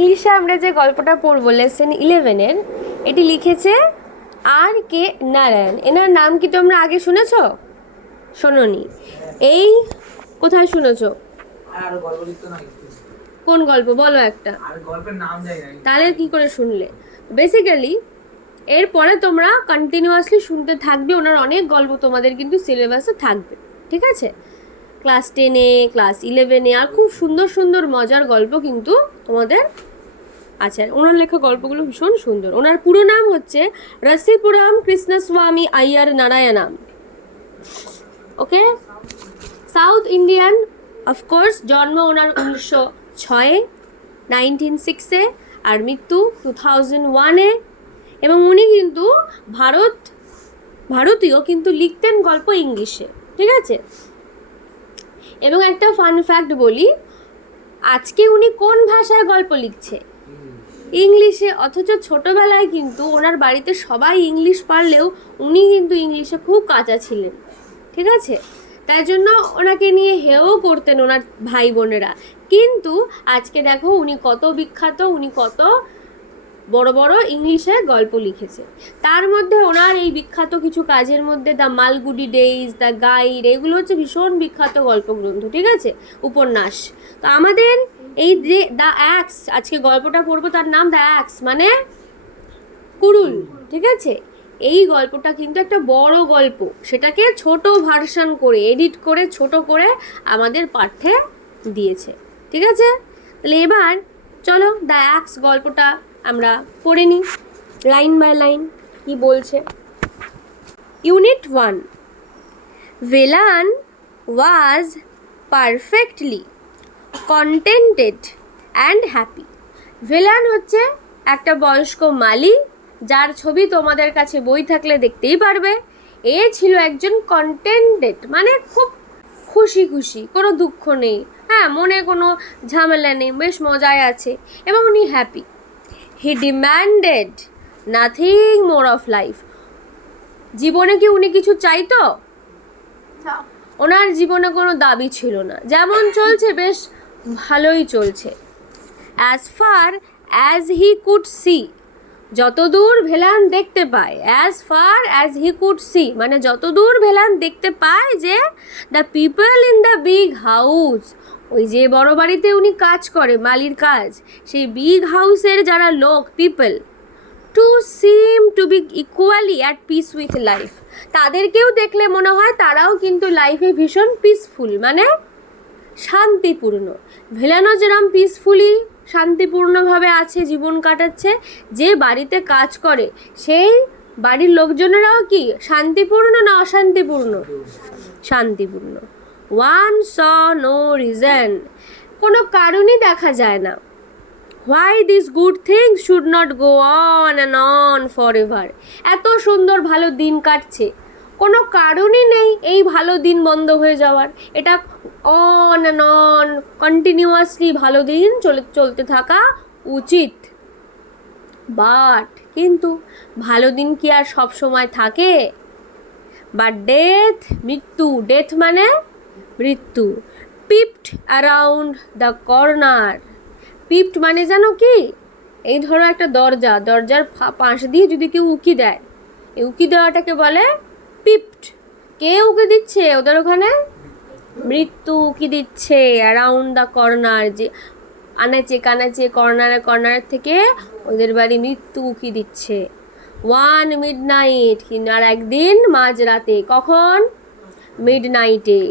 ইংলিশে আমরা যে গল্পটা পড়ব লেসন 11-এর, এটি লিখেছে আর.কে. নারায়ণ। এনার নাম কি তোমরা আগে শুনেছ? শোনোনি? এই কোথায় শুনেছ? কোন গল্প বলো একটা? তাহলে কি করে শুনলে? বেসিক্যালি এরপরে তোমরা কন্টিনিউয়াসলি শুনতে থাকবে, ওনার অনেক গল্প তোমাদের কিন্তু সিলেবাসে থাকবে, ঠিক আছে? ক্লাস 10-এ, ক্লাস 11-এ, আর খুব সুন্দর সুন্দর মজার গল্প কিন্তু তোমাদের আছে। ওনার লেখা গল্পগুলো ভীষণ সুন্দর। ওনার পুরো নাম হচ্ছে রসিপুরম কৃষ্ণস্বামী আইয়ার নারায়ণাম। ওকে, সাউথ ইন্ডিয়ান, অফকোর্স। জন্ম ওনার 1906-এ, 1906-এ, আর মৃত্যু 2001-এ। এবং উনি কিন্তু ভারতীয়, কিন্তু লিখতেন গল্প ইংলিশে, ঠিক আছে? এবং একটা ফান ফ্যাক্ট বলি, আজকে উনি কোন ভাষায় গল্প লিখছে? ইংলিশে। অথচ ছোটবেলায় কিন্তু ওনার বাড়িতে সবাই ইংলিশ পারলেও উনি কিন্তু ইংলিশে খুব কাঁচা ছিলেন, ঠিক আছে? তাই জন্য ওনাকে নিয়ে হেও করতেন ওনার ভাই বোনেরা। কিন্তু আজকে দেখো উনি কত বিখ্যাত, উনি কত বড় বড় ইংলিশে গল্প লিখেছে। তার মধ্যে ওনার এই বিখ্যাত কিছু কাজের মধ্যে the Malgudi days, the guide, এগুলো হচ্ছে ভীষণ বিখ্যাত গল্পগ্রন্থ, ঠিক আছে? উপন্যাস। তো আমাদের এই যে দ্য অ্যাক্স, আজকে গল্পটা পড়বো, তার নাম দ্য অ্যাক্স, মানে কুড়ুল, ঠিক আছে? এই গল্পটা কিন্তু একটা বড় গল্প, সেটাকে ছোট ভার্সন করে, এডিট করে, ছোট করে আমাদের পাঠ্যে দিয়েছে, ঠিক আছে? তাহলে এবার চলো দ্য অ্যাক্স গল্পটা আমরা পড়ে নিই লাইন বাই লাইন কি বলছে। Unit 1, villain was perfectly contented and happy. Villain হচ্ছে একটা বয়স্ক মালি, যার ছবি তোমাদের কাছে বই থাকলে দেখতেই পারবে। এ ছিল একজন কন্টেন্টেড, মানে খুব খুশি খুশি, কোনো দুঃখ নেই, হ্যাঁ, মনে কোনো ঝামেলা নেই, বেশ মজায় আছে, এবং উনি happy. He demanded nothing more of life. জীবনে কি উনি কিছু চাইতো? ওনার জীবনে কোনো দাবি ছিল না, যেমন চলছে বেশ ভালোই চলছে। As far as he could see, যতদূর ভেলান দেখতে পায়। As far as he could see মানে যতদূর ভেলান দেখতে পায় যে the people in the big house, ওই যে বড় বাড়িতে উনি কাজ করে, মালির কাজ, সেই বিগ হাউসের যারা লোক, people, to seem to be equally at peace with life, তাদেরকেও দেখলে মনে হয় তারাও কিন্তু লাইফে ভীষণ পিসফুল, মানে শান্তিপূর্ণ। ভেলানো যেরকম পিসফুলি শান্তিপূর্ণভাবে আছে, জীবন কাটাচ্ছে, যে বাড়িতে কাজ করে সেই বাড়ির লোকজনেরাও কি শান্তিপূর্ণ না অশান্তিপূর্ণ? শান্তিপূর্ণ। ওয়ান স নো রিজন, কোনো কারণই দেখা যায় না। Why this good things should not go on and on for ever, এত সুন্দর ভালো দিন কাটছে, কোনো কারণই নেই এই ভালো দিন বন্ধ হয়ে যাওয়ার। এটা অন অ্যান্ড অন কন্টিনিউয়াসলি ভালো দিন চলতে থাকা উচিত। বাট কিন্তু ভালো দিন কি আর সব সময় থাকে? বাট ডেথ, মৃত্যু, ডেথ মানে মৃত্যু, পিপড অ্যারাউন্ড দ্য কর্নার। পিপড মানে জানো কি? এই ধরো একটা দরজা, দরজার পাশ দিয়ে যদি কেউ উকি দেয়, এই উকি দেওয়াটাকে বলে পিপড। কে উকি দিচ্ছে ওদের ওখানে? মৃত্যু উকি দিচ্ছে। অ্যারাউন্ড দ্য কর্নার, যে আনাচে কানাচে, কর্নারে কর্নারের থেকে ওদের বাড়ি মৃত্যু উকি দিচ্ছে। ওয়ান মিডনাইট, আর একদিন মাঝরাতে। কখন? মিডনাইটে।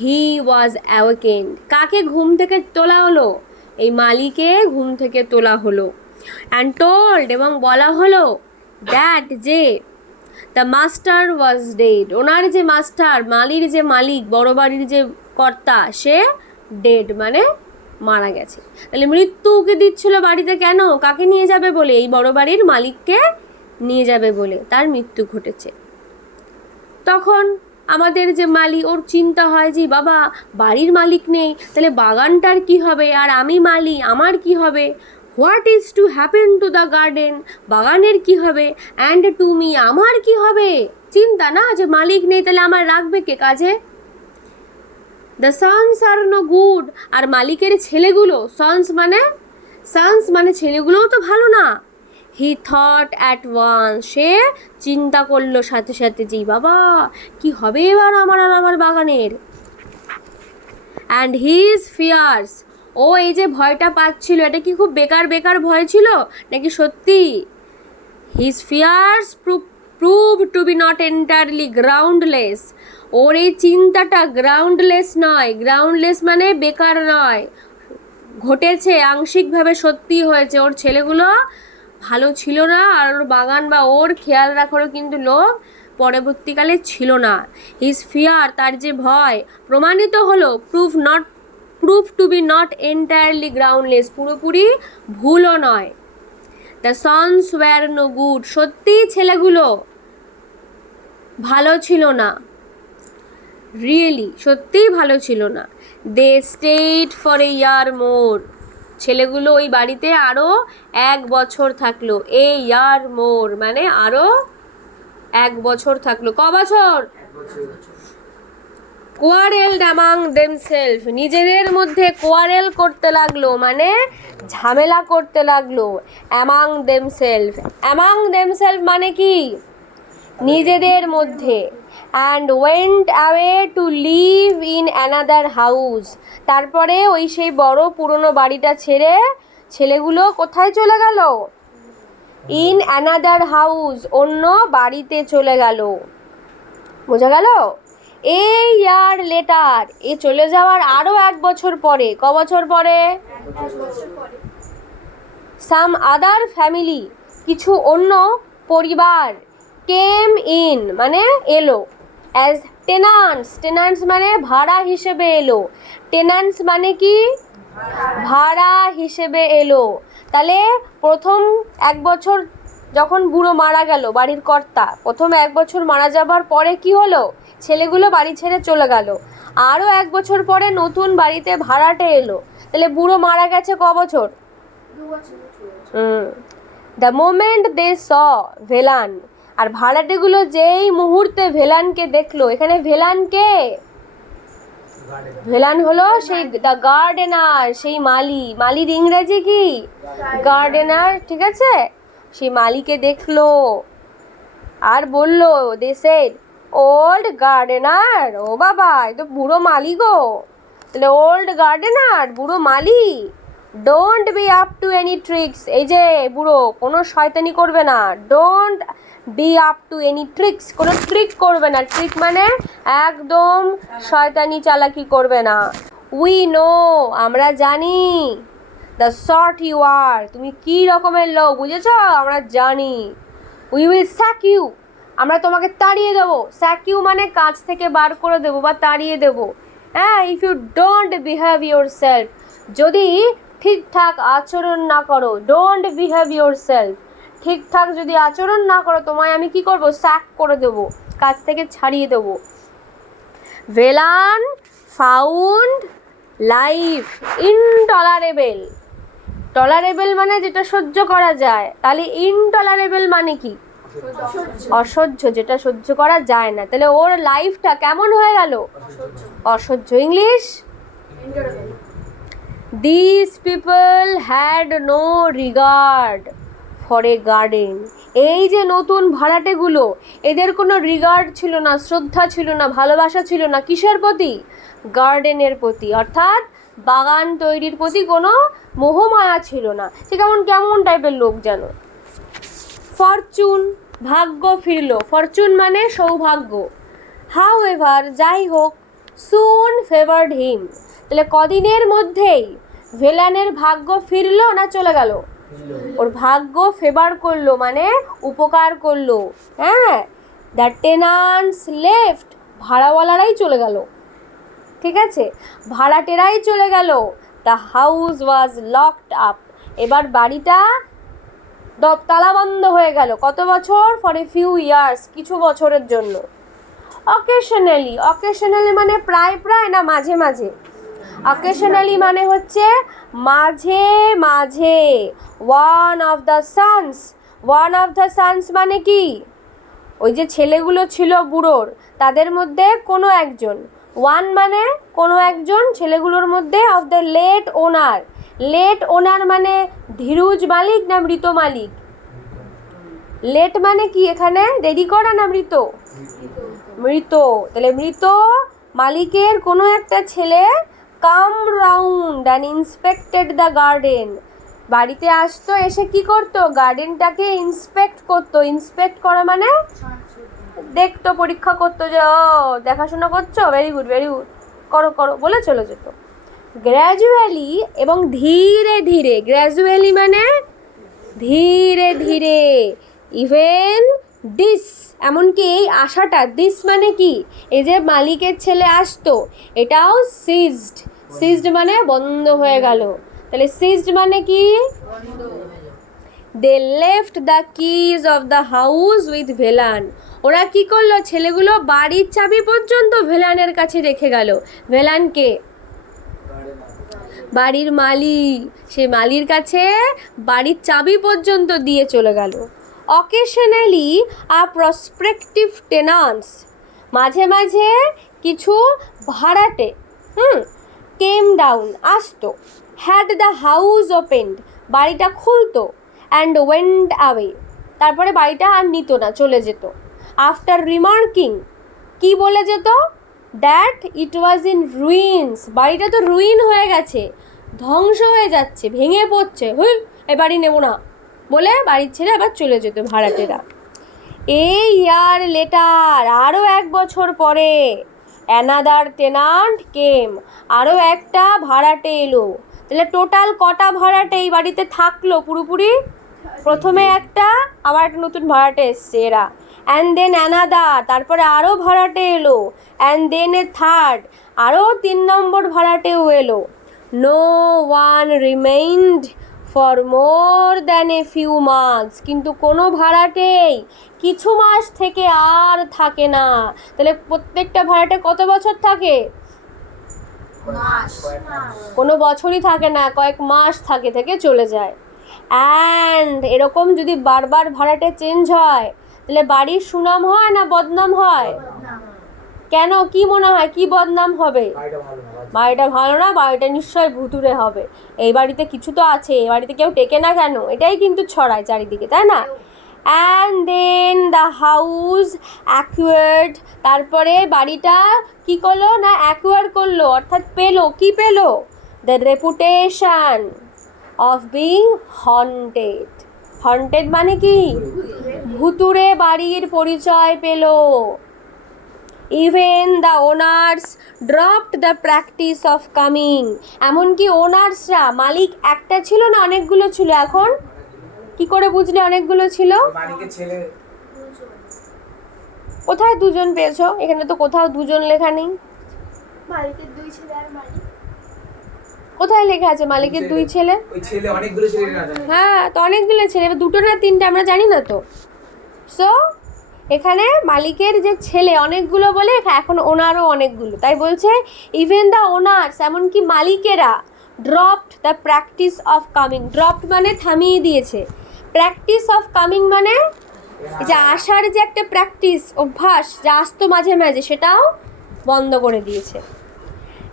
হি ওয়াজ অ্যাওয়েকেন্ড, কাকে ঘুম থেকে তোলা হলো? এই মালিকে ঘুম থেকে তোলা হলো। অ্যান্ড টোল্ড, এবং বলা হলো, দ্যাট, যে দ্য মাস্টার ওয়াজ ডেড, ওনার যে মাস্টার, মালির যে মালিক, বড় বাড়ির যে কর্তা, সে ডেড মানে মারা গেছে। তাহলে মৃত্যু উকি দিচ্ছিল বাড়িতে কেন? কাকে নিয়ে যাবে বলে? এই বড় বাড়ির মালিককে নিয়ে যাবে বলে তার মৃত্যু ঘটেছে। তখন আমাদের যে মালি, ওর চিন্তা হয় যে বাবা বাড়ির মালিক নেই, তাহলে বাগানটার কি হবে? আর আমি মালি, আমার কি হবে? What is to happen to the garden, বাগানের কি হবে? অ্যান্ড টু মি, আমার কি হবে? চিন্তা না, যে মালিক নেই, তাহলে আমার রাখবে কে কাজে? The sons are no good, আর মালিকের ছেলেগুলো, সন্স মানে সানস মানে ছেলেগুলোও তো ভালো না। হি থট অ্যাট ওয়ান্স, সে চিন্তা করলো সাথে সাথে, যে বাবা কি হবে এবার আমার আর আমার বাগানের। অ্যান্ড হিজ ফিয়ার্স, ও এই যে ভয়টা পাচ্ছিল, এটা কি খুব বেকার বেকার ভয় ছিল নাকি সত্যি? His fears prove to be not entirely groundless, ওর এই চিন্তাটা গ্রাউন্ডলেস নয়, গ্রাউন্ডলেস মানে বেকার নয়, ঘটেছে, আংশিকভাবে সত্যি হয়েছে। ওর ছেলেগুলো ভালো ছিল না, আর ওর বাগান বা ওর খেয়াল রাখারও কিন্তু লোক পরবর্তীকালে ছিল না। হিজ ফিয়ার, তার যে ভয়, প্রমাণিত হলো prove to be not entirely groundless, পুরোপুরি ভুলও নয়। The sons were no good, সত্যিই ছেলেগুলো ভালো ছিল না, রিয়েলি সত্যিই ভালো ছিল না। দে স্টেড ফর এ ইয়ার মোর, ছেলেগুলো ওই বাড়িতে আরও 1 বছর থাকলো। এ ইয়ার মোর মানে আরও 1 বছর থাকলো। ক বছর? কোয়ারেলড অ্যামাং দেমসেলফ, নিজেদের মধ্যে কোয়ারেল করতে লাগলো, মানে ঝামেলা করতে লাগলো। অ্যামাং দেমসেলফ মানে কি? নিজেদের মধ্যে। And went away two live in another house, তারপরে ওই সেই বড় পুরনো বাড়িটা ছেড়ে ছেলেগুলো কোথায় চলে গেল? ইন অ্যানাদার হাউস, অন্য বাড়িতে চলে গেল। বোঝা গেল? এ ইয়ার লেটার, এ চলে যাওয়ার আরও 1 বছর পরে। ক বছর পরে? সাম আদার ফ্যামিলি, কিছু অন্য পরিবার, কেম ইন মানে এলো, অ্যাজ টেনান্টস মানে ভাড়া হিসেবে এলো। টেনান্টস মানে কি? ভাড়া হিসেবে এলো। তাহলে প্রথম 1 বছর যখন বুড়ো মারা গেল, বাড়ির কর্তা, প্রথম 1 বছর মারা যাবার পরে কি হলো? ছেলেগুলো বাড়ি ছেড়ে চলে গেল। আরও 1 বছর পরে নতুন বাড়িতে ভাড়াটে এলো। তাহলে বুড়ো মারা গেছে ক বছর? 2 বছর। দ্য মোমেন্ট দে স ভেলান, আর ভাড়াটেগুলো যেই মুহূর্তে ভেলানকে দেখলো, এখানে ভেলান কে? ভেলান হলো সেই দ্য গার্ডেনার, সেই মালির ইংরেজি কি? গার্ডেনার, ঠিক আছে? সেই মালিকে দেখলো আর বললো, দে সেড ওল্ড গার্ডেনার, ও বাবা এ তো বুড়ো মালি গো। তাহলে ওল্ড গার্ডেনার, বুড়ো মালি, don't be up to any tricks, এই যে বুড়ো কোনো শয়তানি করবে না। Don't be up to any tricks, কোনো ট্রিক করবে না। ট্রিক মানে একদম শয়তানি চালাকি করবে না। উই নো, আমরা জানি। দ্য সর্ট ইউ আর, তুমি কী রকমের লোক, বুঝেছ? আমরা জানি। উই উইল স্যাক ইউ, আমরা তোমাকে তাড়িয়ে দেবো। স্যাক ইউ মানে কাজ থেকে বার করে দেবো বা তাড়িয়ে দেবো। হ্যাঁ, if you don't behave yourself, যদি ঠিকঠাক আচরণ না করো। ডোন্ট বিহেভ ইউর সেলফ, ঠিকঠাক যদি আচরণ না করো, তোমায় আমি কি করব? স্যাক করে দেবো, কাজ থেকে ছাড়িয়ে দেবো। Velan found life intolerable, tolerable মানে যেটা সহ্য করা যায়, তাহলে ইনটলারেবল মানে কি? অসহ্য, যেটা সহ্য করা যায় না। তাহলে ওর লাইফটা কেমন হয়ে গেল? অসহ্য। English, this people had no regard for a garden, এই যে নতুন ভাড়াটেগুলো, এদের কোনো রিগার্ড ছিল না, শ্রদ্ধা ছিল না, ভালোবাসা ছিল না। কিসের প্রতি? গার্ডেনের প্রতি, অর্থাৎ বাগান তৈরির প্রতি কোনো মোহমায়া ছিল না। সে কেমন টাইপের লোক যেন। ফরচুন, ভাগ্য ফিরল। ফরচুন মানে সৌভাগ্য। হাউ এভার, যাই হোক, সুন ফেভার্ড হিম, তাহলে কদিনের মধ্যেই ভেলানের ভাগ্য ফিরলো না চলে গেল? ওর ভাগ্য ফেভার করলো মানে উপকার করলো। হ্যাঁ, দ্য টেনান্টস লেফট, ভাড়াওয়ালারাই চলে গেল, ঠিক আছে, ভাড়াটেরাই চলে গেল। The house was locked up, এবার বাড়িটা তালাবন্ধ হয়ে গেল। কত বছর? ফর এ ফিউ ইয়ার্স, কিছু বছরের জন্য। অকেশনালি মানে প্রায় না মাঝে মাঝে। অকেশনালি মানে হচ্ছে মাঝে মাঝে। ওয়ান অফ দ্য সানস মানে কি? ওই যে ছেলেগুলো ছিল বুড়োর, তাদের মধ্যে কোনো একজন। ওয়ান মানে কোনো একজন ছেলেগুলোর মধ্যে, of the late owner, late owner মানে ধীরুজ মালিক না মৃত মালিক? লেট মানে কি এখানে দেরি করা না মৃত? মৃত। তাহলে মৃত মালিকের কোনো একটা ছেলে come round and inspected the garden, বাড়িতে আসতো, এসে কি করতো? গার্ডেনটাকে ইন্সপেক্ট করতো। ইন্সপেক্ট করা মানে দেখতো, পরীক্ষা করতো, যে ও দেখাশোনা করছো, ভেরি গুড ভেরি গুড, করো করো বলে চলে যেত। গ্র্যাজুয়ালি এবং ধীরে ধীরে, গ্র্যাজুয়ালি মানে ধীরে ধীরে, ইভেন দিস, এমনকি এই আশাটা, দিস মানে কি, এই যে মালিকের ছেলে আসতো, এটাও সিজড। সিজড মানে বন্ধ হয়ে গেল। তাহলে সিজড মানে কি? They left the keys of the house with Velan. ওরা কি করলো? ছেলেগুলো বাড়ির চাবি পর্যন্ত ভেলানের কাছে রেখে গেল। ভেলানকে বাড়ির মালিক, সেই মালির কাছে বাড়ির চাবি পর্যন্ত দিয়ে চলে গেল। অকেশনালি আ প্রসপেক্টিভ টেনান্টস, মাঝে মাঝে কিছু ভাড়াটে কেম ডাউন, আসতো, হ্যাড দ্য হাউস ওপেন্ড, বাড়িটা খুলতো, অ্যান্ড ওয়েন্ট অ্যাওয়ে, তারপরে বাড়িটা আর নিত না, চলে যেত। আফটার রিমার্কিং, কি বলে যেত? That it was in ruins, বাড়িটা তো রুইন হয়ে গেছে, ধ্বংস হয়ে যাচ্ছে, ভেঙে পড়ছে, এ বাড়ি নেব না বলে বাড়ির ছেড়ে আবার চলে যেত ভাড়াটেরা। এই ইয়ার লেটার, আরও 1 বছর পরে, অ্যানাদার টেনান্ট কেম, আরও একটা ভাড়াটে এলো। তাহলে টোটাল কটা ভাড়াটে এই বাড়িতে থাকলো পুরোপুরি? প্রথমে একটা, আবার একটা নতুন ভাড়াটে এসছে এরা, অ্যান্ড দেন অ্যানাদার, তারপরে আরও ভাড়াটে এলো, অ্যান্ড দেন এ থার্ড, আরও 3 নম্বর ভাড়াটেও এলো। No one remained for more than a few months, কিন্তু কোনো ভাড়াটেই কিছু মাস থেকে আর থাকে না। তাহলে প্রত্যেকটা ভাড়াটে কত বছর থাকে? কোনো বছরই থাকে না, কয়েক মাস থাকে, থেকে চলে যায়। অ্যান্ড এরকম যদি বারবার ভাড়াটে চেঞ্জ হয়, তাহলে বাড়ির সুনাম হয় না বদনাম হয়? কেন, কি মনে হয়, কি বদনাম হবে? বাড়িটা ভালো না, বাড়িটা নিশ্চয়ই ভুতুড়ে হবে, এই বাড়িতে কিছু তো আছে, এই বাড়িতে কেউ টেকে না কেন, এটাই কিন্তু ছড়ায় চারিদিকে, তাই না? And then the house acquired, তারপরে বাড়িটা কি করলো না, অ্যাকুয়ার করলো, অর্থাৎ পেলো, কি পেলো? The reputation of being haunted. Haunted মানে কি? ভুতুড়ে বাড়ির পরিচয় পেলো। Even the owners dropped the practice of coming, এমনকি ওনার্সরা, মালিক একটা ছিল না অনেকগুলো ছিল, এখন কি করে বুঝলে অনেকগুলো ছিল? কোথায় দুজন পেয়েছো? এখানে তো কোথাও দুজন লেখা নেই। মালিকের 2 ছেলে আর মালিক, কোথায় লেখা আছে মালিকের 2 ছেলে? ওই ছেলে অনেকগুলো ছেলে না জানে। হ্যাঁ, তো অনেকগুলো ছেলে, এবার 2টো না 3টে আমরা জানি না তো। সো এখানে মালিকের যে ছেলে অনেকগুলো বলে, এখন ওনারও অনেকগুলো, তাই বলছে ইভেন দ্য ওনার্স, এমনকি মালিকেরা, dropped the practice of coming, dropped মানে থামিয়ে দিয়েছে, প্র্যাকটিস অফ কামিং মানে যে আসার যে একটা প্র্যাকটিস, অভ্যাস, যা আসতো মাঝে মাঝে, সেটাও বন্ধ করে দিয়েছে।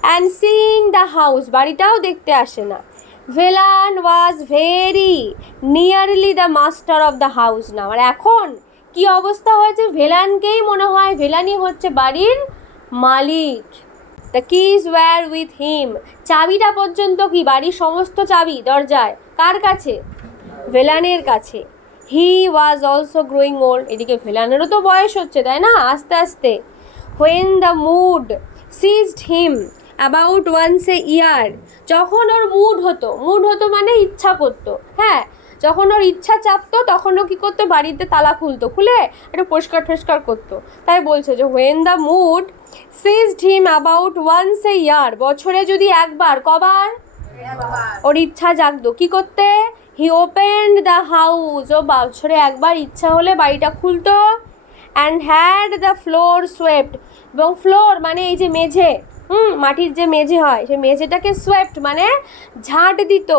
অ্যান্ড সিইং দ্য হাউস, বাড়িটাও দেখতে আসে না। Velan was very nearly the master of the house now, আর এখন কি অবস্থা হয়েছে? ভেলানকেই মনে হয় ভেলানই হচ্ছে বাড়ির মালিক। The keys were with him, চাবিটা পর্যন্ত কি, বাড়ির সমস্ত চাবি দরজায় কার কাছে? ভেলানের কাছে। He was also growing old, এদিকে ভেলানেরও তো বয়স হচ্ছে, তাই না, আস্তে আস্তে। When the mood seized him about once a year, যখন ওর মুড হতো মানে ইচ্ছা করতো, হ্যাঁ, যখন ওর ইচ্ছা চাপতো তখন ও কী করতো? বাড়িতে তালা খুলতো, খুলে একটু পরিষ্কার করতো। তাই বলছে যে when the mood seized him about once a year, বছরে যদি একবার, কবার? ওর ইচ্ছা জাগতো কি করতে? হি ওপেন্ড দ্য হাউস, ও বছরে একবার ইচ্ছা হলে বাড়িটা খুলতো। And had the floor swept, এবং ফ্লোর মানে এই যে মেঝে, মাটির যে মেঝে হয়, সেই মেঝেটাকে সোয়েপ্ট মানে ঝাঁট দিত।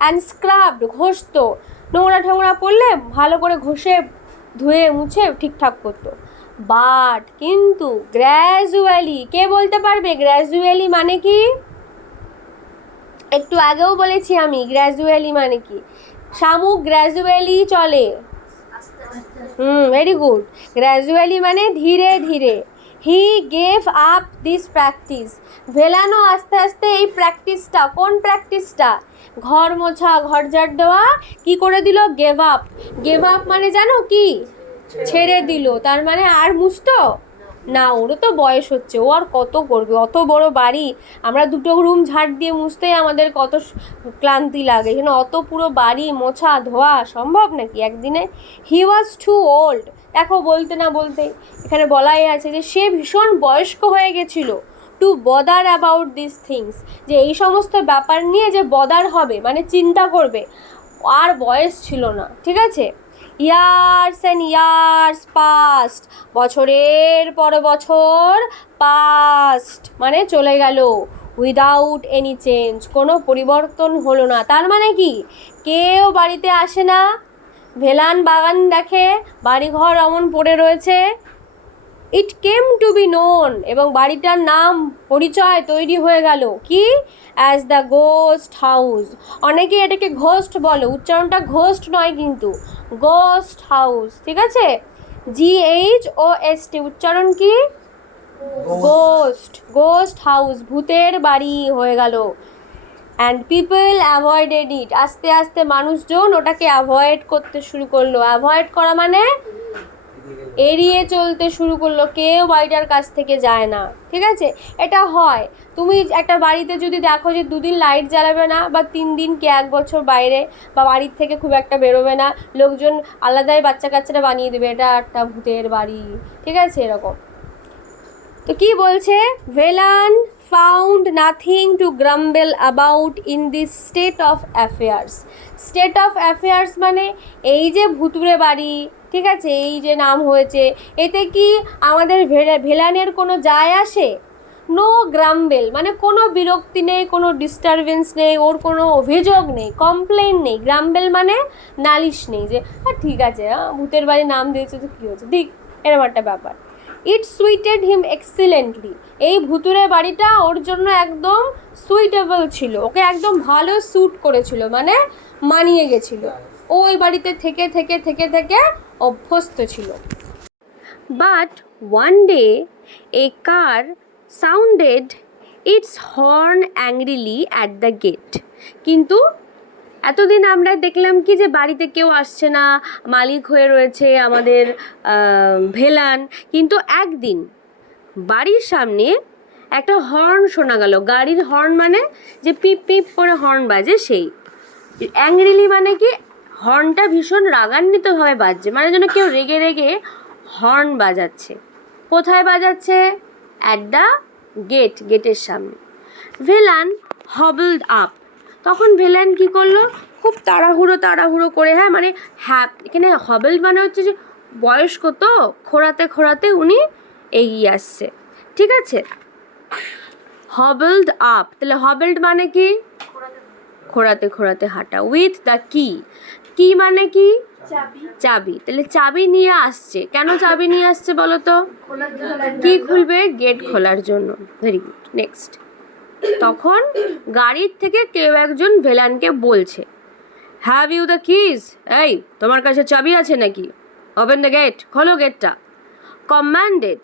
অ্যান্ড স্ক্রাবড, ঘষতো, নোংরা ঠোংরা পড়লে ভালো করে ঘষে ধুয়ে মুছে ঠিকঠাক করতো। বাট কিন্তু গ্র্যাজুয়ালি, কে বলতে পারবে গ্র্যাজুয়ালি মানে কি? একটু আগেও বলেছি আমি গ্র্যাজুয়ালি মানে কি, শামুক গ্র্যাজুয়ালি চলে। Very good. গ্র্যাজুয়ালি মানে ধীরে ধীরে। He gave up this practice, ভেলানো আস্তে আস্তে এই প্র্যাকটিসটা, কোন প্র্যাকটিসটা, ঘর মোছা, ঘর ঝাড় দেওয়া, কি করে দিল, গেভ আপ। গেভ আপ মানে জানো কি, ছেড়ে দিল। তার মানে আর মুছতো না, ওরও তো বয়স হচ্ছে, ও আর কত করবে, অত বড় বাড়ি, আমরা 2টো রুম ঝাড় দিয়ে মুছতেই আমাদের কত ক্লান্তি লাগে, এখানে অত পুরো বাড়ি মোছা ধোয়া সম্ভব নাকি একদিনে। হি ওয়াজ টু ওল্ড, দেখো বলতে না বলতে এখানে বলাই আছে যে সে ভীষণ বয়স্ক হয়ে গেছিল, two bother about this things, যে এই সমস্ত ব্যাপার নিয়ে যে বদার হবে মানে চিন্তা করবে, আর বয়স ছিল না, ঠিক আছে। ইয়ার্স অ্যান্ড ইয়ার্স পাস্ট, বছরের পর বছর, পাস্ট মানে চলে গেল, উইদাউট এনি চেঞ্জ, কোনো পরিবর্তন হলো না। তার মানে কি, কেউ বাড়িতে আসে না, ভেলান বাগান দেখে, বাড়িঘর অমন পড়ে রয়েছে। ইট কেম টু বি নোন, এবং বাড়িটার নাম পরিচয় তৈরি হয়ে গেল কি, অ্যাজ দ্য গোস্ট হাউস। অনেকে এটাকে ঘোস্ট বলে, উচ্চারণটা ঘোস্ট নয় কিন্তু, গোস্ট হাউস, ঠিক আছে। GHOST উচ্চারণ কি, গোস্ট, গোস্ট হাউস, ভূতের বাড়ি হয়ে গেল। অ্যান্ড পিপল অ্যাভয়েডেড ইট, আস্তে আস্তে মানুষজন ওটাকে অ্যাভয়েড করতে শুরু করলো। অ্যাভয়েড করা মানে এড়িয়ে চলতে শুরু করলো, কেউ বাড়িটার কাছ থেকে যায় না, ঠিক আছে। এটা হয়, তুমি একটা বাড়িতে যদি দেখো যে 2 দিন লাইট জ্বালাবে না, বা 3 দিন কি 1 বছর বাইরে বা বাড়ির থেকে খুব একটা বেরোবে না, লোকজন আলাদাই বাচ্চা কাচ্চারা বানিয়ে দেবে এটা একটা ভূতের বাড়ি, ঠিক আছে, এরকম। তো কি বলছে, Velan found nothing to grumble about in this state of affairs. State of affairs মানে এই যে ভুতুড়ে বাড়ি, ঠিক আছে, এই যে নাম হয়েছে, এতে কি আমাদের ভেলানের কোনো যায় আসে, নো গ্রাম্বেল মানে কোনো বিরক্তি নেই, কোনো ডিস্টারবেন্স নেই, ওর কোনো অভিযোগ নেই, কমপ্লেন নেই। গ্রাম্বেল মানে নালিশ নেই, যে ঠিক আছে ভূতের বাড়ি নাম দিয়েছে তো কী হয়েছে, ঠিক এরকম একটা ব্যাপার। ইট সুইটেড হিম এক্সিলেন্টলি, এই ভুতুরে বাড়িটা ওর জন্য একদম সুইটেবল ছিল, ওকে একদম ভালো স্যুট করেছিল, মানে মানিয়ে গেছিল, ও ওই বাড়িতে থেকে থেকে থেকে থেকে অভ্যস্ত ছিল। But one day a car sounded its horn angrily at the gate, কিন্তু এতদিন আমরা দেখলাম কি যে বাড়িতে কেউ আসছে না, মালিক হয়ে রয়েছে আমাদের ভেলান, কিন্তু একদিন বাড়ির সামনে একটা হর্ন শোনা গেল, গাড়ির হর্ন মানে যে পিপ পিপ করে হর্ন বাজে সেই। অ্যাংরিলি মানে কি, হর্নটা ভীষণ রাগান্বিতভাবে বাজছে, মানে যেন কেউ রেগে রেগে হর্ন বাজাচ্ছে। কোথায় বাজাচ্ছে, অ্যাট দ্য গেট, গেটের সামনে। ভেলান হবলড আপ, তখন ভেলান কি করলো, খুব তাড়াহুড়ো করে, মানে এখানে হবলড মানে হচ্ছে যে বয়স্ক তো, খোঁড়াতে খোঁড়াতে উনি এগিয়ে আসছে, ঠিক আছে। হবলড আপ, তাহলে হবলড মানে কি, খোঁড়াতে খোঁড়াতে হাঁটা। উইথ দ্য কি মানে কি, চাবি, তাহলে চাবি নিয়ে আসছে। কেন চাবি নিয়ে আসছে বলো তো, কি খুলবে, গেট খোলার জন্য। Very good, next. তখন গাড়ির থেকে কেউ একজন ভেলানকে বলছে, হ্যাভ ইউ দ্য কিজ, এই তোমার কাছে চাবি আছে নাকি, ওপেন দ্য গেট, খোলো গেটটা। কমান্ডেড,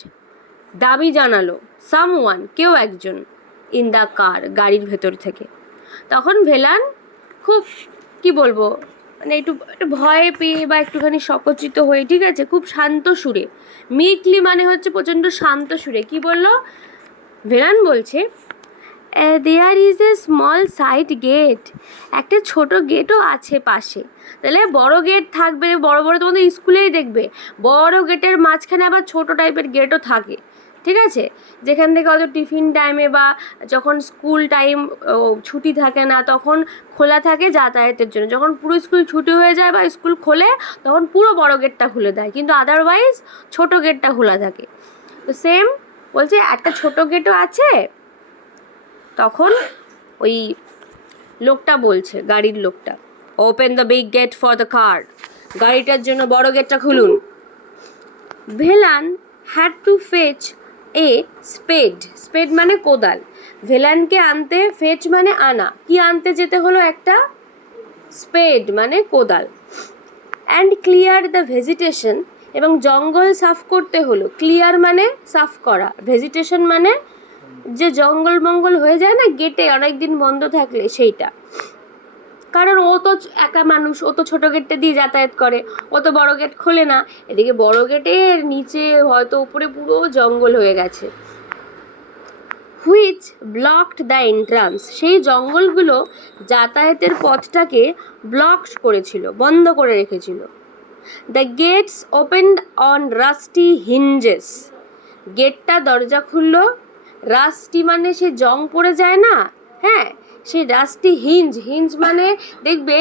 দাবি জানালো, সামওয়ান, কেউ একজন, ইন দ্য কার, গাড়ির ভেতর থেকে। তখন ভেলান খুব কি বলবো, মানে একটু ভয় পেয়ে বা একটুখানি সচকিত হয়ে, ঠিক আছে, খুব শান্ত সুরে, মিকলি মানে হচ্ছে প্রচণ্ড শান্ত সুরে কি বললো, ভেলান বলছে, there is a small side gate, একটা ছোট গেটও আছে পাশে। তাহলে বড় গেট থাকবে, বড় বড় তোমাদের স্কুলেই দেখবে বড় গেটের মাঝখানে আবার ছোট টাইপের গেটও থাকে, ঠিক আছে, যেখান থেকে হয়তো টিফিন টাইমে বা যখন স্কুল টাইম ছুটি থাকে না তখন খোলা থাকে যাতায়াতের জন্য, যখন পুরো স্কুল ছুটি হয়ে যায় বা স্কুল খোলে তখন পুরো বড় গেটটা খুলে দেয়, কিন্তু আদারওয়াইজ ছোট গেটটা খোলা থাকে। তো সেম বলছে একটা ছোট গেটও আছে। তখন ওই লোকটা বলছে, গাড়ির লোকটা, open the big gate for the car, গাড়িটার জন্য বড় গেটটা খুলুন। Velan had to fetch a spade, spade মানে কোদাল, ভেলানকে আনতে, ফেচ মানে আনা, কি আনতে যেতে হলো একটা, স্পেড মানে কোদাল, অ্যান্ড ক্লিয়ার দ্য ভেজিটেশন, এবং জঙ্গল সাফ করতে হলো, ক্লিয়ার মানে সাফ করা, ভেজিটেশন মানে যে জঙ্গল মঙ্গল হয়ে যায় না গেটে অনেক দিন বন্ধ থাকলে সেইটা, কারণ ও তো একা মানুষ, ও তো ছোটো গেটটা দিয়ে যাতায়াত করে, ও তো বড় গেট খোলে না, এদিকে বড় গেটের নিচে হয়তো উপরে পুরো জঙ্গল হয়ে গেছে, হুইচ ব্লকড দ্য এন্ট্রান্স, সেই জঙ্গলগুলো যাতায়াতের পথটাকে ব্লকড করেছিল, বন্ধ করে রেখেছিল। The gates opened on rusty hinges, গেটটা দরজা খুললো, রাস্টি মানে সে জং পড়ে যায় না, হ্যাঁ সেই রাস্টি হিঞ্জ, হিঞ্জ মানে দেখবে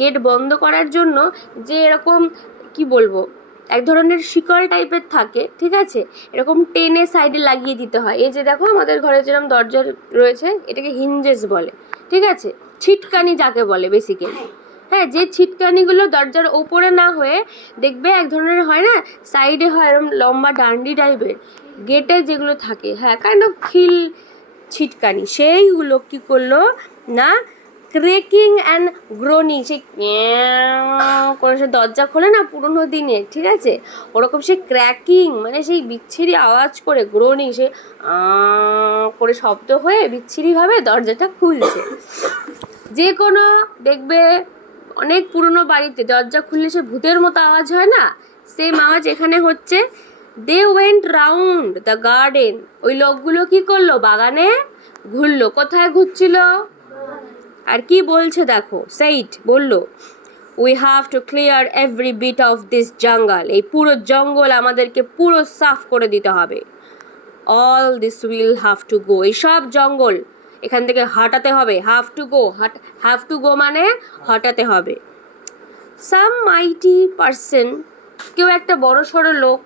গেট বন্ধ করার জন্য যে এরকম কি বলবো এক ধরনের শিকল টাইপের থাকে, ঠিক আছে, এরকম টেনে সাইডে লাগিয়ে দিতে হয়, এই যে দেখো আমাদের ঘরে যেরকম দরজা রয়েছে এটাকে হিঞ্জেস বলে, ঠিক আছে, ছিটকানি যাকে বলে বেসিক্যালি, হ্যাঁ যে ছিটকানিগুলো দরজার ওপরে না হয়ে দেখবে এক ধরনের হয় না সাইডে হয় এরকম লম্বা ডান্ডি টাইপের গেটে যেগুলো থাকে, হ্যাঁ কাইন্ড অফ খিল ছিটকানি, সেইগুলো কী করলো না ক্রেকিং অ্যান্ড গ্রোনিং, সে করে সে দরজা খোলে না পুরোনো দিনে, ঠিক আছে, ওরকম সে ক্র্যাকিং মানে সেই বিচ্ছিরি আওয়াজ করে, গ্রোনিং সে করে শব্দ হয়ে বিচ্ছিরিভাবে দরজাটা খুলছে। যে কোনো দেখবে অনেক পুরনো বাড়িতে দরজা খুললে সে ভূতের মতো আওয়াজ হয় না, সেম আওয়াজ এখানে হচ্ছে। They went round the garden, ওই লোকগুলো কি করলো বাগানে ঘুরলো, কোথায় ঘুরছিল আর কি বলছে দেখো, সেইট বললো we have to clear every bit of this jungle, এই পুরো জঙ্গল আমাদেরকে পুরো সাফ করে দিতে হবে। All this will have to গো, এই সব জঙ্গল এখান থেকে হটাতে হবে, হ্যাভ টু গো মানে হটাতে হবে। সাম মাইটি পারসন, কেউ একটা বড় সড়ো লোক,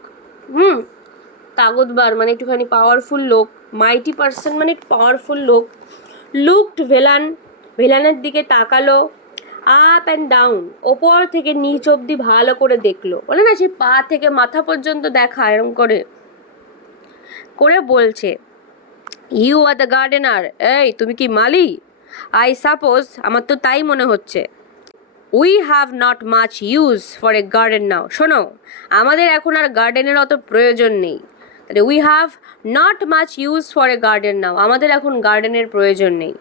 তাগতবার মানে একটুখানি পাওয়ারফুল লোক, মাইটি পারসন মানে পাওয়ারফুল লোক, লুকড ভেলানের দিকে তাকালো, আপ অ্যান্ড ডাউন, ওপর থেকে নিচ অবধি ভালো করে দেখলো, বলে না সে পা থেকে মাথা পর্যন্ত দেখা এরকম করে করে বলছে ইউ আর দ্য গার্ডেনার, এই তুমি কি মালি, আই সাপোজ, আমার তো তাই মনে হচ্ছে, we have not much use for a garden now, শোনো আমাদের এখন আর গার্ডেনের অত প্রয়োজন নেই, তাহলে we have not much use for a garden now, আমাদের এখন গার্ডেনের প্রয়োজন নেই।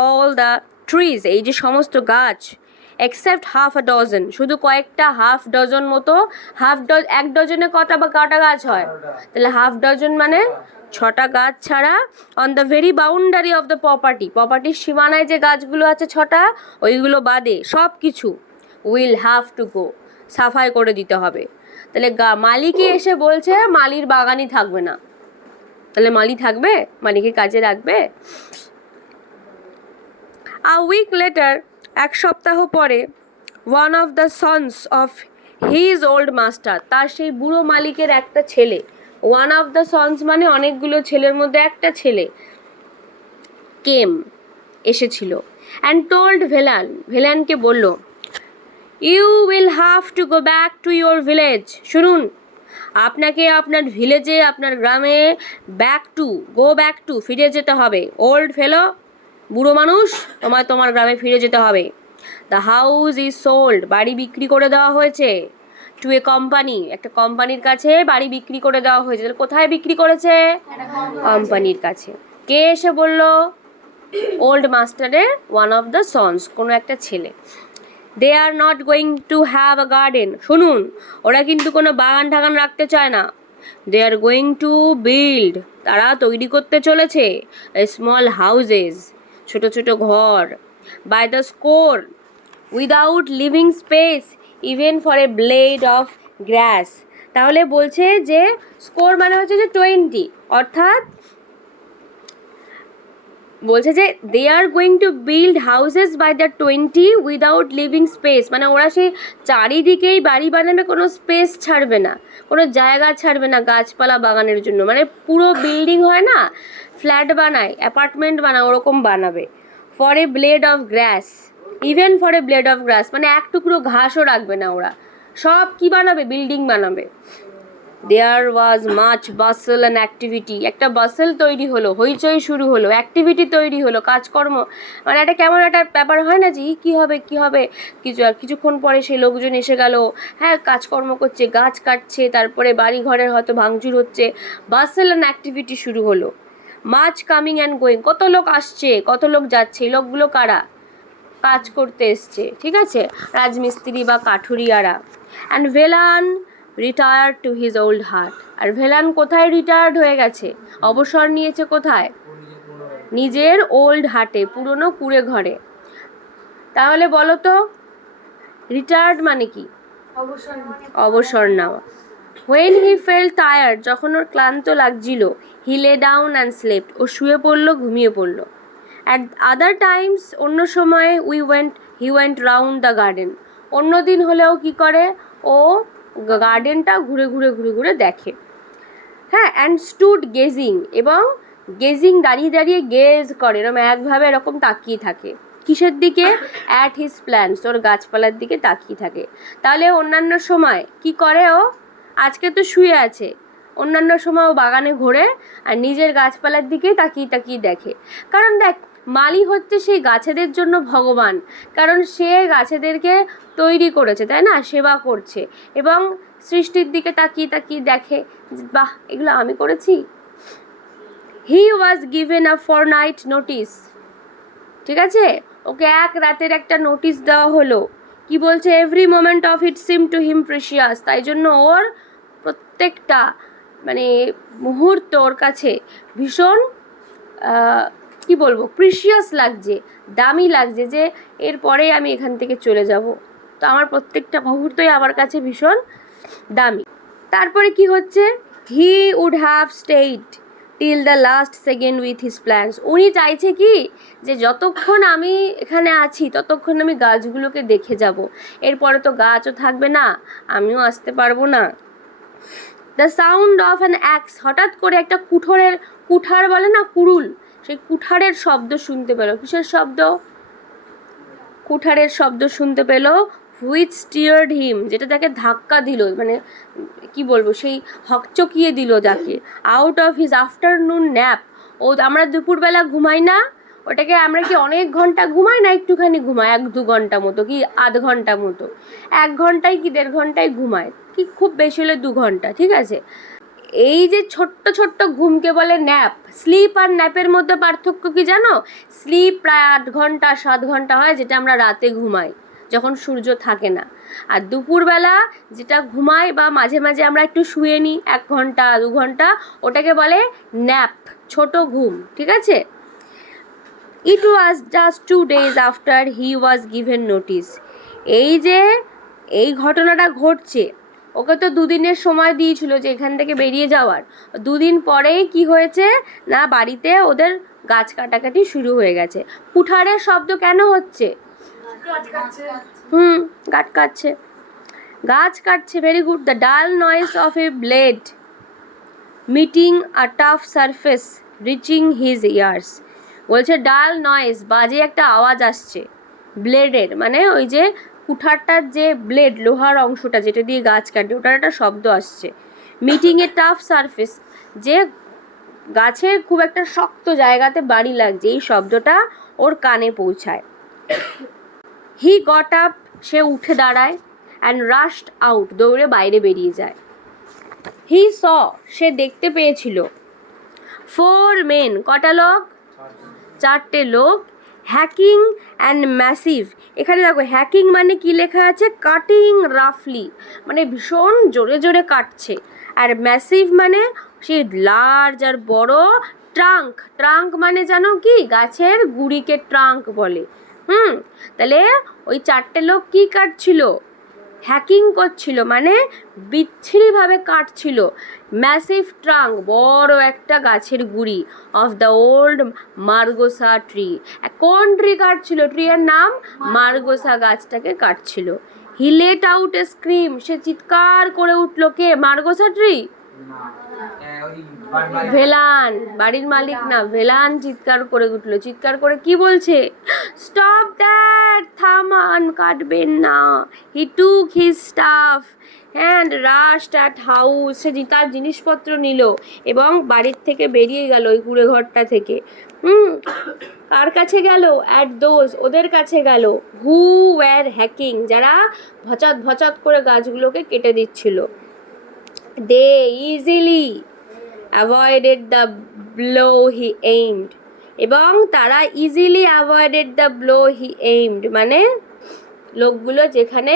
অল দ্য ট্রিজ, এই যে সমস্ত গাছ, এক্সেপ্ট হাফ আ ডজন, শুধু কয়েকটা হাফ ডজন মতো, এক ডজনে কটা গাছ হয়, তাহলে হাফ ডজন মানে 6টা গাছ ছাড়া, on the very boundary of the প্রপার্টির সীমানায় যে গাছগুলো আছে 6টা, ওইগুলো বাদে সব কিছু উইল হ্যাভ টু গো, সাফাই করে দিতে হবে। তাহলে মালিকই এসে বলছে মালির বাগানই থাকবে না, তাহলে মালি থাকবে, মালিকে কাজে রাখবে। আ উইক লেটার, এক সপ্তাহ পরে, one of the sons of his old master, তার সেই বুড়ো মালিকের একটা ছেলে, ওয়ান অফ দ্য সন্স মানে অনেকগুলো ছেলের মধ্যে একটা ছেলে, কেম এসেছিল, অ্যান্ড টোল্ড ভেলানকে বলল you will have to go back to your village, শুনুন আপনাকে আপনার ভিলেজে আপনার গ্রামে গো ব্যাক টু ফিরে যেতে হবে, ওল্ড ফেলো বুড়ো মানুষ তোমার গ্রামে ফিরে যেতে হবে। দ্য হাউস ইজ সোল্ড, বাড়ি বিক্রি করে দেওয়া হয়েছে, টু এ কোম্পানি, একটা কোম্পানির কাছে বাড়ি বিক্রি করে দেওয়া হয়েছে, তাহলে কোথায় বিক্রি করেছে, কোম্পানির কাছে। কে এসে বলল, ওল্ড মাস্টারের ওয়ান অফ দ্য সন্স, কোনো একটা ছেলে। They are not going to have a garden, শুনুন ওরা কিন্তু কোনো বাগান টাগান রাখতে চায় না, they are going to build, তারা তৈরি করতে চলেছে, স্মল হাউজেস, ছোট ছোট ঘর, by the score, without living space even for a blade of grass, তাহলে বলছে যে স্কোর মানে হচ্ছে যে 20, অর্থাৎ বলছে যে they are going to build houses by the 20 without living space, মানে ওরা সেই চারিদিকেই বাড়ি বানানো, কোনো স্পেস ছাড়বে না, কোনো জায়গা ছাড়বে না গাছপালা বাগানের জন্য, মানে পুরো বিল্ডিং হয় না, ফ্ল্যাট বানায়, অ্যাপার্টমেন্ট বানায়, ওরকম বানাবে। For a blade of grass, even for a blade of grass মানে এক টুকরো ঘাসও রাখবে না ওরা, সব কি বানাবে, বিল্ডিং বানাবে। There was much bustle and activity, একটা বাসল তৈরি হলো, হইচই শুরু হলো, অ্যাক্টিভিটি তৈরি হলো, কাজকর্ম, মানে একটা কেমন একটা ব্যাপার হয় না যে কী হবে কী হবে, কিছুক্ষণ পরে সেই লোকজন এসে গেল, হ্যাঁ কাজকর্ম করছে, গাছ কাটছে, তারপরে বাড়ি ঘরের হয়তো ভাঙচুর হচ্ছে, বাসল অ্যান্ড অ্যাক্টিভিটি শুরু হলো। মাচ কামিং অ্যান্ড গোয়িং, কত লোক আসছে কত লোক যাচ্ছে, এই লোকগুলো কারা, কাজ করতে এসছে, ঠিক আছে, রাজমিস্ত্রি বা কাঠুরিয়ারা। And Velan retired to his old hut, আর ভেলান কোথায় রিটায়ার্ড হয়ে গেছে, অবসর নিয়েছে কোথায়, নিজের ওল্ড হার্টে, পুরনো কুঁড়ে ঘরে। তাহলে বলো তো রিটায়ার্ড মানে কি, অবসর নেওয়া। হোয়েন হি ফেল টায়ার্ড, যখন ওর ক্লান্ত লাগছিল, হি লে ডাউন অ্যান্ড স্লেপ্ট, ও শুয়ে পড়লো, ঘুমিয়ে পড়লো। অ্যাট আদার টাইমস, অন্য সময়ে he went round the garden, অন্য দিন হলেও কি করে, ও গার্ডেনটা ঘুরে ঘুরে ঘুরে ঘুরে দেখে। হ্যাঁ, অ্যান্ড স্টুড গেজিং, এবং গেজিং দাঁড়িয়ে দাঁড়িয়ে গেজ করে, এরকম একভাবে এরকম তাকিয়ে থাকে, কিসের দিকে, অ্যাট হিজ প্ল্যান্টস, ওর গাছপালার দিকে তাকিয়ে থাকে। তাহলে অন্যান্য সময় কি করে ও, আজকে তো শুয়ে আছে, অন্যান্য সময় ও বাগানে ঘোরে আর নিজের গাছপালার দিকে তাকিয়ে তাকিয়ে দেখে। কারণ দেখ, মালি হচ্ছে সেই গাছেদের জন্য ভগবান, কারণ সে গাছেদেরকে তৈরি করেছে, তাই না, সেবা করছে, এবং সৃষ্টির দিকে তাকিয়ে তাকিয়ে দেখে, বাহ এগুলো আমি করেছি। হি ওয়াজ গিভেন আ ফরনাইট নোটিস, ঠিক আছে, ওকে এক রাতের একটা নোটিশ দেওয়া হলো, কি বলছে, every moment of it seem to him precious, তাই জন্য ওর প্রত্যেকটা মানে মুহূর্ত ওর কাছে ভীষণ কি বলবো, প্রিশিয়াস লাগছে, দামি লাগছে, যে এরপরে আমি এখান থেকে চলে যাব, তো আমার প্রত্যেকটা মুহূর্তই আমার কাছে ভীষণ দামি। তারপরে কি হচ্ছে, he would have stayed till the last second with his plans, উনি চাইছে কি, যে যতক্ষণ আমি এখানে আছি ততক্ষণ আমি গাছগুলোকে দেখে যাব, এরপরে তো গাছও থাকবে না, আমিও আসতে পারবো না। দ্য সাউন্ড অফ অ্যান অ্যাক্স, হঠাৎ করে একটা কুঠার বলে না, কুড়ুল, সেই কুঠারের শব্দ শুনতে পেল, কিসের শব্দ, কুঠারের শব্দ শুনতে পেল। হুইচ স্টিয়ার্ড হিম, যেটা তাকে ধাক্কা দিল, মানে কি বলবো, সেই হকচকিয়ে দিল যাকে, out of his afternoon nap, ও আমরা দুপুরবেলা ঘুমাই না, ওটাকে আমরা কি অনেক ঘন্টা ঘুমাই না, একটুখানি ঘুমাই 1-2 ঘন্টা মতো, কি আধ ঘন্টা মতো, 1 ঘন্টায় কি 1.5 ঘন্টায় ঘুমায়, কি খুব বেশি হলে 2 ঘন্টা, ঠিক আছে। এই যে ছোট্ট ছোট্ট ঘুমকে বলে ন্যাপ। স্লিপ আর ন্যাপের মধ্যে পার্থক্য কি জানো, স্লিপ প্রায় 8 ঘন্টা 7 ঘন্টা হয়, যেটা আমরা রাতে ঘুমাই যখন সূর্য থাকে না, আর দুপুরবেলা যেটা ঘুমাই বা মাঝে মাঝে আমরা একটু শুয়ে নিই 1 ঘন্টা 2 ঘন্টা, ওটাকে বলে ন্যাপ, ছোট ঘুম, ঠিক আছে। It was just 2 days after he was given notice, এই যে এই ঘটনাটা ঘটছে, ওকে তো 2 দিনের সময় দিয়েছিল যে এখান থেকে বেরিয়ে যাওয়ার, 2 দিন পরেই কি হয়েছে না, বাড়িতে ওদের গাছ কাটাকাটি শুরু হয়ে গেছে। কুঠারের শব্দ কেন হচ্ছে, গাছ কাটছে, গাছ কাটছে, ভেরি গুড। দ্য ডাল noise of A blade meeting a tough surface reaching his years, বলছে ডাল নয়েস, বাজে একটা আওয়াজ আসছে, ব্লেডের মানে ওই যে কুঠারটার যে ব্লেড, লোহার অংশটা যেটা দিয়ে গাছ কাটে, ওটার একটা শব্দ আসছে। মিটিং এ টাফ সারফেস, যে গাছের খুব একটা শক্ত জায়গাতে বাড়ি লাগছে, এই শব্দটা ওর কানে পৌঁছায়। হি গট আপ, সে উঠে দাঁড়ায়, অ্যান্ড রাশড আউট, দৌড়ে বাইরে বেরিয়ে যায়। হি স, সে দেখতে পেয়েছিল, 4 men, কটা লোক, 4টে লোক, হ্যাকিং অ্যান্ড ম্যাসিভ, এখানে দেখো হ্যাকিং মানে কি লেখা আছে, কাটিং রাফলি, মানে ভীষণ জোরে জোরে কাটছে, আর ম্যাসিভ মানে সে লার্জ আর বড়, ট্রাঙ্ক মানে জানো কি, গাছের গুড়িকে ট্রাঙ্ক বলে। তাহলে ওই 4টে লোক কি কাটছিল, হ্যাকিং করছিল, মানে বিচ্ছিরিভাবে কাটছিল, ম্যাসিভ ট্রাঙ্ক, বড় একটা গাছের গুড়ি, of the old margosa tree, কোন ট্রি কাটছিল, ট্রিয়ের নাম মার্গোসা গাছটাকে কাটছিল। He let out a scream, সে চিৎকার করে উঠল, কে, মার্গোসা ট্রি, ভেলান, বাড়ির মালিক না, ভেলান চিৎকার করে উঠলো। চিৎকার করে কি বলছে? স্টপ দ্যাট, থামান, কাটবেন না। He took his stuff and rushed at house, সে তার জিনিসপত্র নিল এবং বাড়ির থেকে বেরিয়ে গেল ওই কুড়ে ঘরটা থেকে। কার কাছে গেল? অ্যাট দোজ, ওদের কাছে গেল। হু ওয়্যার হ্যাকিং, যারা ভচাত ভচাত করে গাছগুলোকে কেটে দিচ্ছিল। They easily avoided the blow he aimed, এবং তারা easily avoided the blow he aimed, মানে লোকগুলো যেখানে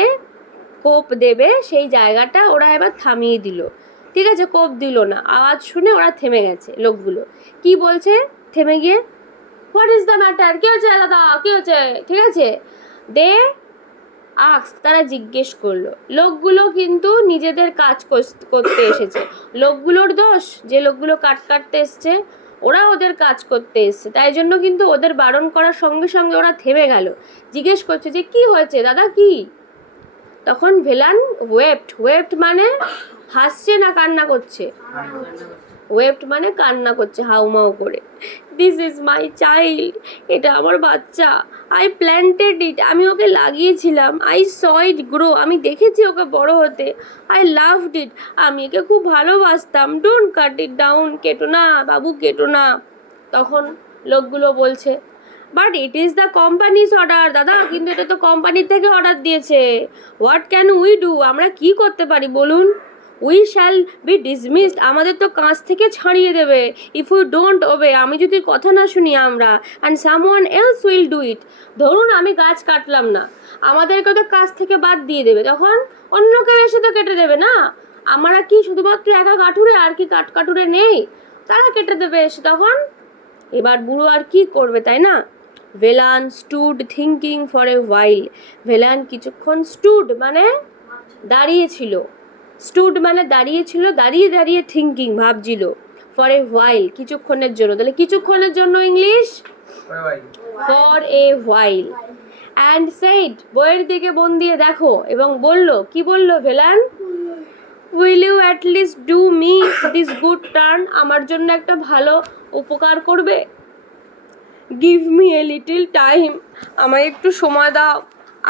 কোপ দেবে সেই জায়গাটা ওরা এবার থামিয়ে দিল। ঠিক আছে, কোপ দিল না, আওয়াজ শুনে ওরা থেমে গেছে লোকগুলো। কি বলছে থেমে গিয়ে? হোয়াট ইজ দ্য ম্যাটার, কী হচ্ছে দাদা, কী হচ্ছে? ঠিক আছে, দে আস্ক, তারা জিজ্ঞেস করলো। লোকগুলো কিন্তু নিজেদের কাজ করতে এসেছে। লোকগুলোর দোষ যে লোকগুলো কাটতে এসছে, ওরা ওদের কাজ করতে এসছে, তাই জন্য কিন্তু ওদের বারণ করার সঙ্গে সঙ্গে ওরা থেমে গেল। জিজ্ঞেস করছে যে কি হয়েছে দাদা, কি? তখন ভেলান ওয়েপ্ট মানে হাসছে না কান্না করছে? ওয়েপ্ট মানে কান্না করছে হাউমাউ করে। দিস ইজ মাই চাইল্ড, এটা আমার বাচ্চা। আই প্ল্যান্টেড ইট, আমি ওকে লাগিয়েছিলাম। আই স ইট গ্রো, আমি দেখেছি ওকে বড় হতে। আই লাভড ইট, আমি একে খুব ভালোবাসতাম। ডোন্ট কাট ইট ডাউন, কেটো না বাবু, কেটো না। তখন লোকগুলো বলছে, but it is the companies order, দাদা কিন্তু এটা তো কোম্পানির থেকে অর্ডার দিয়েছে। হোয়াট ক্যান উই ডু, আমরা কি করতে পারি বলুন? উই শ্যাল বি ডিসমিসড, আমাদের তো কাজ থেকে ছাড়িয়ে দেবে। ইফ ইউ ডোন্ট ওবে, আমি যদি কথা না শুনি আমরা। And someone else will do it, ধরুন আমি গাছ কাটলাম না, আমাদেরকে তো কাজ থেকে বাদ দিয়ে দেবে, তখন অন্য কেউ এসে তো কেটে দেবে না। আমরা কি শুধুমাত্র একা কাঠুরে, আর কি কাঠুরে নেই? তারা কেটে দেবে এসে তখন। এবার বুড়ো আর কি করবে, তাই না? Velan stood thinking for a while, Velan কিছুক্ষণ স্টুড মানে দাঁড়িয়েছিল, স্টুড মানে দাঁড়িয়েছিল, দাঁড়িয়ে দাঁড়িয়ে থিঙ্কিং ভাবছিল, ফর এ হোয়াইল কিছুক্ষণের জন্য। তাহলে কিছুক্ষণের জন্য English for a while. And said, বইয়ের দিকে মন দিয়ে দেখো, এবং বলল, কি বলল Velan? Will you at least do me this good turn, আমার জন্য একটা ভালো উপকার করবে? Give me a little time, আমায় একটু সময় দাও।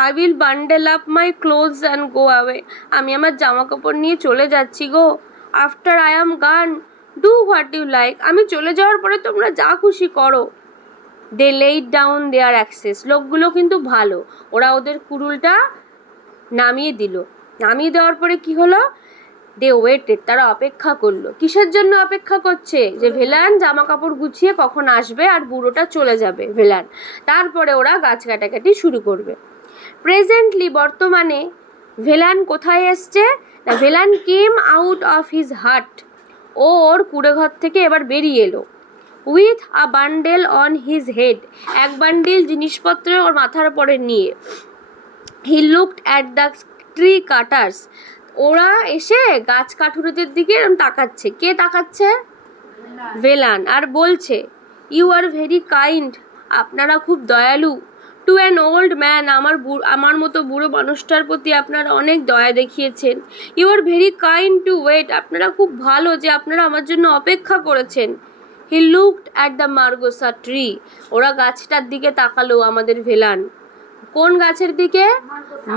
I will bundle up my clothes and go away, আমি আমার জামা কাপড় নিয়ে চলে যাচ্ছি গো। আফটার আই অ্যাম গান ডু হোয়াট ইউ লাইক, আমি চলে যাওয়ার পরে তোমরা যা খুশি করো। দে লেইড ডাউন দেয়ার অ্যাক্সেস, লোকগুলো কিন্তু ভালো, ওরা ওদের কুড়ুলটা নামিয়ে দিল। নামিয়ে দেওয়ার পরে কি হলো? দে ওয়েটেড, তারা অপেক্ষা করলো। কিসের জন্য অপেক্ষা করছে? যে ভেলান জামা কাপড় গুছিয়ে কখন আসবে আর বুড়োটা চলে যাবে ভেলান, তারপরে ওরা গাছ কাটাকাটি শুরু করবে। প্রেজেন্টলি, বর্তমানে, ভেলান কোথায় এসছে? Velan came out of his হাট, ওর কুড়ে ঘর থেকে এবার বেরিয়ে এলো। With a bundle on his head, এক বান্ডিল জিনিসপত্র ওর মাথার উপরে নিয়ে। হি looked at the tree cutters, ওরা এসে গাছ কাঠুরেদের দিকে এরকম তাকাচ্ছে। কে তাকাচ্ছে? ভেলান। আর বলছে, ইউ আর ভেরি কাইন্ড, আপনারা খুব দয়ালু। টু অ্যান ওল্ড ম্যান, আমার মতো বুড়ো মানুষটার প্রতি আপনারা অনেক দয়া দেখিয়েছেন। You are very kind to wait, আপনারা খুব ভালো যে আপনারা আমার জন্য অপেক্ষা করেছেন। He looked at the margosa tree, ওরা গাছটার দিকে তাকালো আমাদের ভেলান। কোন গাছের দিকে?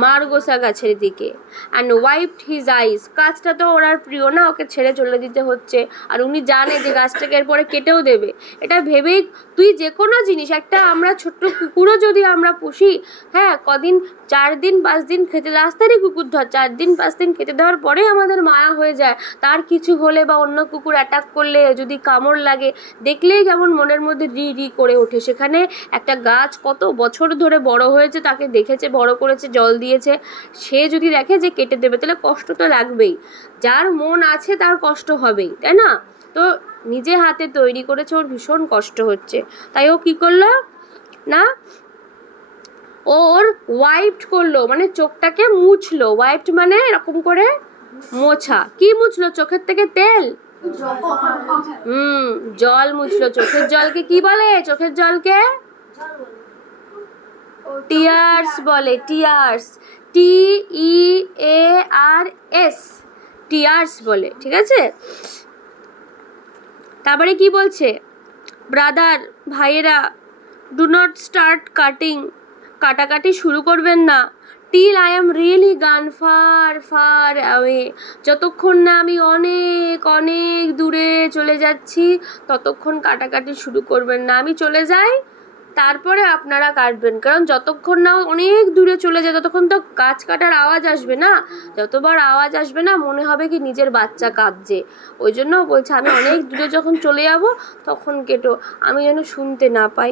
মার্গোসা গাছের দিকে। অ্যান্ড ওয়াইপড হিজ আইস, গাছটা তো ওর আর প্রিয় না, ওকে ছেড়ে চলে দিতে হচ্ছে, আর উনি জানে যে গাছটাকে এরপরে কেটেও দেবে। এটা ভেবেই তুই যে কোনো জিনিস, একটা আমরা ছোট্ট কুকুরও যদি আমরা পুষি, হ্যাঁ, কদিন 4 দিন 5 দিন খেতে, রাস্তারই কুকুর ধর, 4 দিন 5 দিন খেতে দেওয়ার পরে আমাদের মায়া হয়ে যায়। তার কিছু হলে বা অন্য কুকুর অ্যাটাক করলে, যদি কামড় লাগে, দেখলেই কেমন মনের মধ্যে রি রি করে ওঠে। সেখানে একটা গাছ কত বছর ধরে বড় হয়েছে, তাকে দেখেছে, বড় করেছে, জল দিয়েছে, সে যদি দেখে যে কেটে দেবে, তাহলে কষ্ট তো লাগবেই। যার মন আছে তার কষ্ট হবেই, তাই না? তো নিজে হাতে তৈরি করেছে, ওর ভীষণ কষ্ট হচ্ছে, তাই ও কি করলো না, ওর ওয়াইপড করলো, মানে চোখটাকে মুছলো। ওয়াইপড মানে এরকম করে মোছা। কি মুছলো? চোখের থেকে তেল, জল মুছলো। চোখের জলকে কি বলে? চোখের জলকে টিয়ার্স বলে, টিয়ার্স, TEARS, টিয়ার্স বলে, ঠিক আছে? তারপরে কি বলছে, ব্রাদার ভাইয়েরা, ডু নট স্টার্ট কাটিং, কাটাকাটি শুরু করবেন না, টিল আই এম রিয়েলি গান ফার ফার অ্যাওয়ে, যতক্ষণ না আমি অনেক অনেক দূরে চলে যাচ্ছি ততক্ষণ কাটাকাটি শুরু করবেন না। আমি চলে যাই তারপরে আপনারা কাটবেন, কারণ যতক্ষণ না অনেক দূরে চলে যায় ততক্ষণ তো গাছ কাটার আওয়াজ আসবে না, যতবার আওয়াজ আসবে না মনে হবে কি নিজের বাচ্চা কাঁদছে, ওই জন্য বলছে আমি অনেক দূরে যখন চলে যাব তখন কেটো, আমি যেন শুনতে না পাই।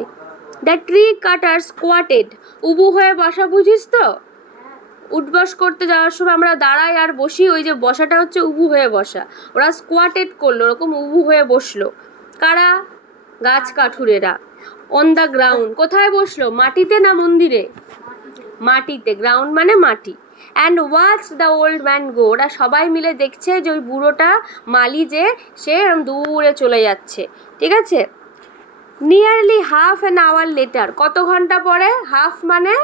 দ্য ট্রি কাটার স্কোয়াটেড, উবু হয়ে বসা বুঝিস তো, উঠবস করতে যাওয়ার সময় আমরা দাঁড়াই আর বসি, ওই যে বসাটা হচ্ছে উবু হয়ে বসা, ওরা স্কোয়াটেড করলো, ওরকম উবু হয়ে বসলো। কারা? গাছ কাঠুরেরা। অন দ্য গ্রাউন্ড, কোথায় বসলো? মাটিতে না মন্দিরে? মাটিতে, গ্রাউন্ড মানে মাটি। And watch the old man go, ওরা সবাই মিলে দেখছে যে ওই বুড়োটা মালি যে সে দূরে চলে যাচ্ছে, ঠিক আছে। Nearly half an hour later, কত ঘন্টা পরে? হাফ মানে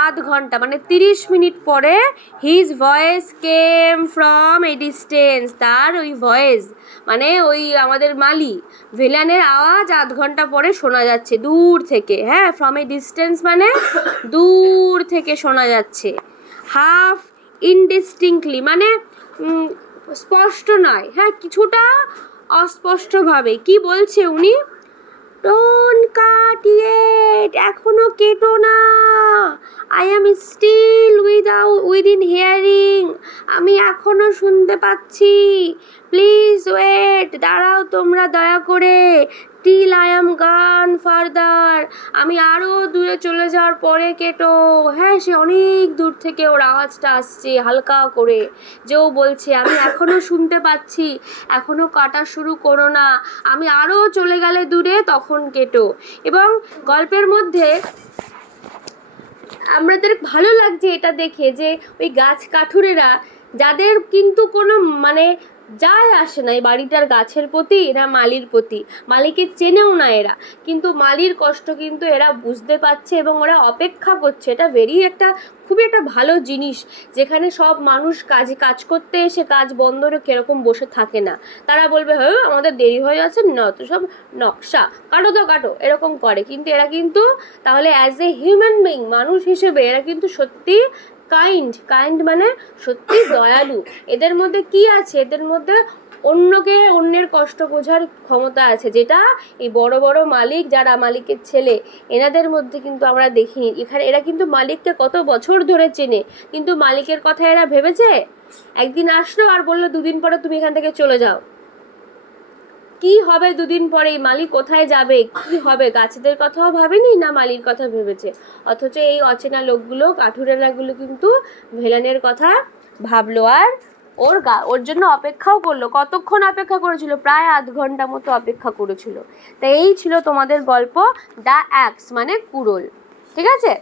আধ ঘন্টা, মানে 30 মিনিট পরে, his voice came from a distance, তার ওই ভয়েস মানে ওই আমাদের মালি ভিলানের আওয়াজ আধ ঘন্টা পরে শোনা যাচ্ছে দূর থেকে। হ্যাঁ, ফ্রম এ ডিস্টেন্স মানে দূর থেকে শোনা যাচ্ছে। হাফ ইনডিস্টিংক্টলি মানে স্পষ্ট নয়, হ্যাঁ কিছুটা অস্পষ্টভাবে। কি বলছে উনি? ডোন্ট কাট ইয়েট, এখনো কেটো না, I am still within hearing, আমি এখনো শুনতে পাচ্ছি, প্লিজ ওয়েট, দাঁড়াও তোমরা দয়া করে, টিল আই অ্যাম গান ফার্দার, আমি আরও দূরে চলে যাওয়ার পরে কেটো। হ্যাঁ, সে অনেক দূর থেকে ওর আওয়াজটা আসছে হালকা করে, যে ও বলছে আমি এখনও শুনতে পাচ্ছি, এখনও কাটা শুরু করো না, আমি আরও চলে গেলে দূরে তখন কেটো। এবং গল্পের মধ্যে আমাদের ভালো লাগছে এটা দেখে যে ওই গাছ কাঠুরেরা, যাদের কিন্তু কোনো মানে যায় আসে না এই বাড়িটার গাছের প্রতি না মালির প্রতি, মালিকে চেনেও না এরা, কিন্তু মালির কষ্ট কিন্তু এরা বুঝতে পারছে এবং ওরা অপেক্ষা করছে। এটা খুবই একটা ভালো জিনিস, যেখানে সব মানুষ কাজ করতে এসে কাজ বন্ধ করে কিরকম বসে থাকে না, তারা বলবে হ্যাঁ আমাদের দেরি হয়ে যাচ্ছে না তো সব নকশা, কাটো এরকম করে, কিন্তু এরা কিন্তু তাহলে অ্যাজ এ হিউম্যান বিং, মানুষ হিসেবে এরা কিন্তু সত্যি কাইন্ড মানে সত্যি দয়ালু। এদের মধ্যে কি আছে? এদের মধ্যে অন্যের কষ্ট বোঝার ক্ষমতা আছে, যেটা এই বড় বড় মালিক, যারা মালিকের ছেলে, এনাদের মধ্যে কিন্তু আমরা দেখিনি। এখানে এরা কিন্তু মালিককে কত বছর ধরে চেনে, কিন্তু মালিকের কথা এরা ভেবেছে? একদিন আসলো আর বললো 2 দিন পরে তুমি এখান থেকে চলে যাও। কি হবে 2 দিন পরে? মালিক কোথায় যাবে, কি হবে? গাছেদের কথাও ভাবেনি না মালির কথা ভেবেছে, অথচ এই অচেনা লোকগুলো, কাঠুরেরাগুলো কিন্তু ভিলেনের কথা ভাবলো আর ওর জন্য অপেক্ষাও করলো। কতক্ষণ অপেক্ষা করেছিল? প্রায় আধ ঘন্টা মতো অপেক্ষা করেছিল। তাই এই ছিল তোমাদের গল্প দ্য অ্যাক্স মানে কুড়োল, ঠিক আছে।